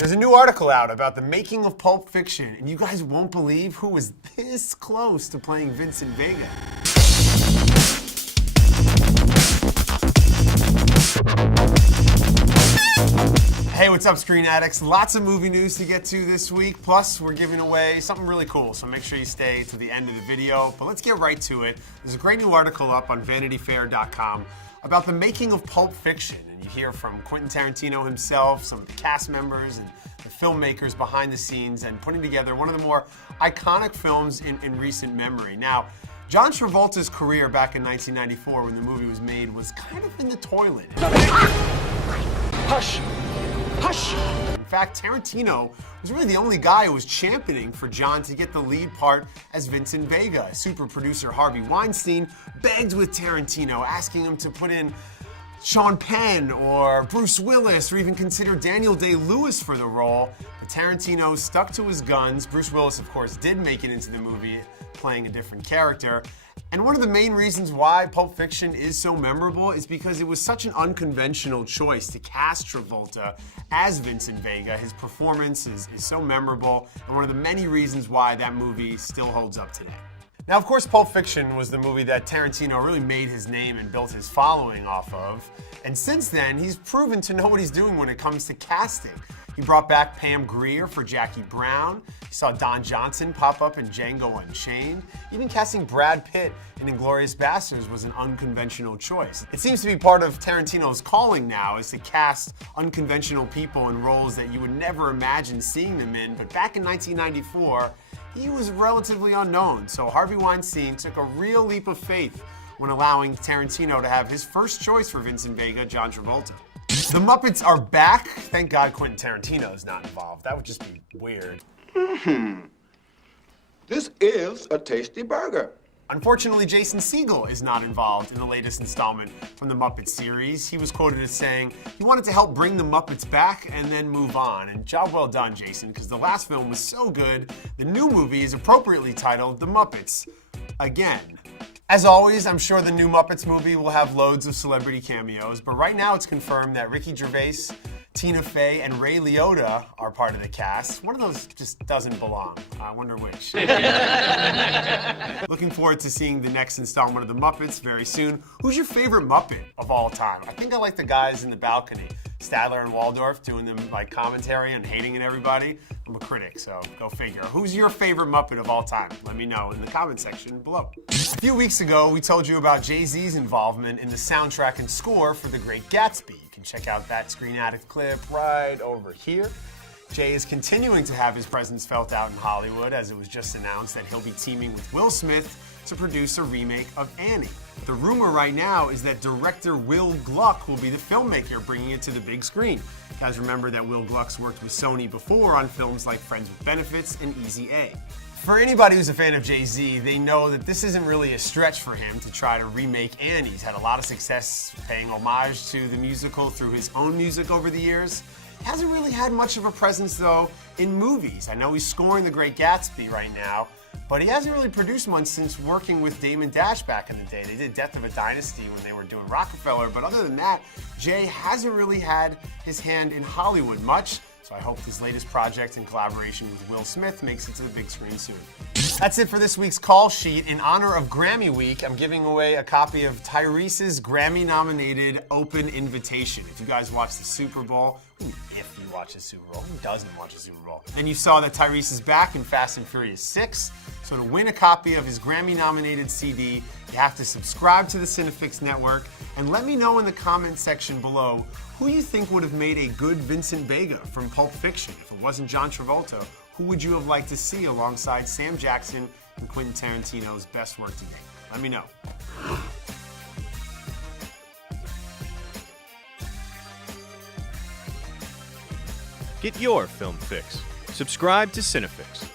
There's a new article out about the making of Pulp Fiction, and you guys won't believe who was this close to playing Vincent Vega. Hey, what's up, Screen Addicts? Lots of movie news to get to this week, plus we're giving away something really cool, so make sure you stay to the end of the video. But let's get right to it. There's a great new article up on VanityFair.com about the making of Pulp Fiction, and you hear from Quentin Tarantino himself, some of the cast members, and the filmmakers behind the scenes, and putting together one of the more iconic films in recent memory. Now, John Travolta's career back in 1994 when the movie was made was kind of in the toilet. Hush! Hush! In fact, Tarantino was really the only guy who was championing for John to get the lead part as Vincent Vega. Super producer Harvey Weinstein begged with Tarantino, asking him to put in Sean Penn or Bruce Willis or even consider Daniel Day-Lewis for the role. But Tarantino stuck to his guns. Bruce Willis, of course, did make it into the movie, playing a different character. And one of the main reasons why Pulp Fiction is so memorable is because it was such an unconventional choice to cast Travolta as Vincent Vega. His performance is so memorable, and one of the many reasons why that movie still holds up today. Now, of course, Pulp Fiction was the movie that Tarantino really made his name and built his following off of. And since then, he's proven to know what he's doing when it comes to casting. He brought back Pam Grier for Jackie Brown. He saw Don Johnson pop up in Django Unchained. Even casting Brad Pitt in Inglourious Basterds was an unconventional choice. It seems to be part of Tarantino's calling now is to cast unconventional people in roles that you would never imagine seeing them in. But back in 1994, he was relatively unknown. So Harvey Weinstein took a real leap of faith when allowing Tarantino to have his first choice for Vincent Vega, John Travolta. The Muppets are back. Thank God Quentin Tarantino is not involved. That would just be weird. This is a tasty burger. Unfortunately, Jason Segel is not involved in the latest installment from the Muppets series. He was quoted as saying he wanted to help bring the Muppets back and then move on. And job well done, Jason, because the last film was so good. The new movie is appropriately titled The Muppets Again. As always, I'm sure the new Muppets movie will have loads of celebrity cameos, but right now it's confirmed that Ricky Gervais, Tina Fey, and Ray Liotta are part of the cast. One of those just doesn't belong. I wonder which. Looking forward to seeing the next installment of the Muppets very soon. Who's your favorite Muppet of all time? I think I like the guys in the balcony. Stadler and Waldorf doing them like commentary and hating at everybody. I'm a critic, so go figure. Who's your favorite Muppet of all time? Let me know in the comment section below. A few weeks ago, we told you about Jay-Z's involvement in the soundtrack and score for The Great Gatsby. You can check out that Screen Addict clip right over here. Jay is continuing to have his presence felt out in Hollywood, as it was just announced that he'll be teaming with Will Smith to produce a remake of Annie. The rumor right now is that director Will Gluck will be the filmmaker bringing it to the big screen. You guys remember that Will Gluck's worked with Sony before on films like Friends with Benefits and Easy A. For anybody who's a fan of Jay-Z, they know that this isn't really a stretch for him to try to remake Annie. He's had a lot of success paying homage to the musical through his own music over the years. He hasn't really had much of a presence, though, in movies. I know he's scoring The Great Gatsby right now, but he hasn't really produced one since working with Damon Dash back in the day. They did Death of a Dynasty when they were doing Rockefeller, but other than that, Jay hasn't really had his hand in Hollywood much. So I hope this latest project in collaboration with Will Smith makes it to the big screen soon. That's it for this week's call sheet. In honor of Grammy Week, I'm giving away a copy of Tyrese's Grammy-nominated Open Invitation. If you guys watch the Super Bowl, if you watch the Super Bowl, who doesn't watch the Super Bowl? And you saw that Tyrese is back in Fast and Furious 6. So to win a copy of his Grammy-nominated CD, you have to subscribe to the CineFix network and let me know in the comment section below who you think would have made a good Vincent Vega from Pulp Fiction. If it wasn't John Travolta, who would you have liked to see alongside Sam Jackson and Quentin Tarantino's best work to date? Let me know. Get your film fix. Subscribe to CineFix.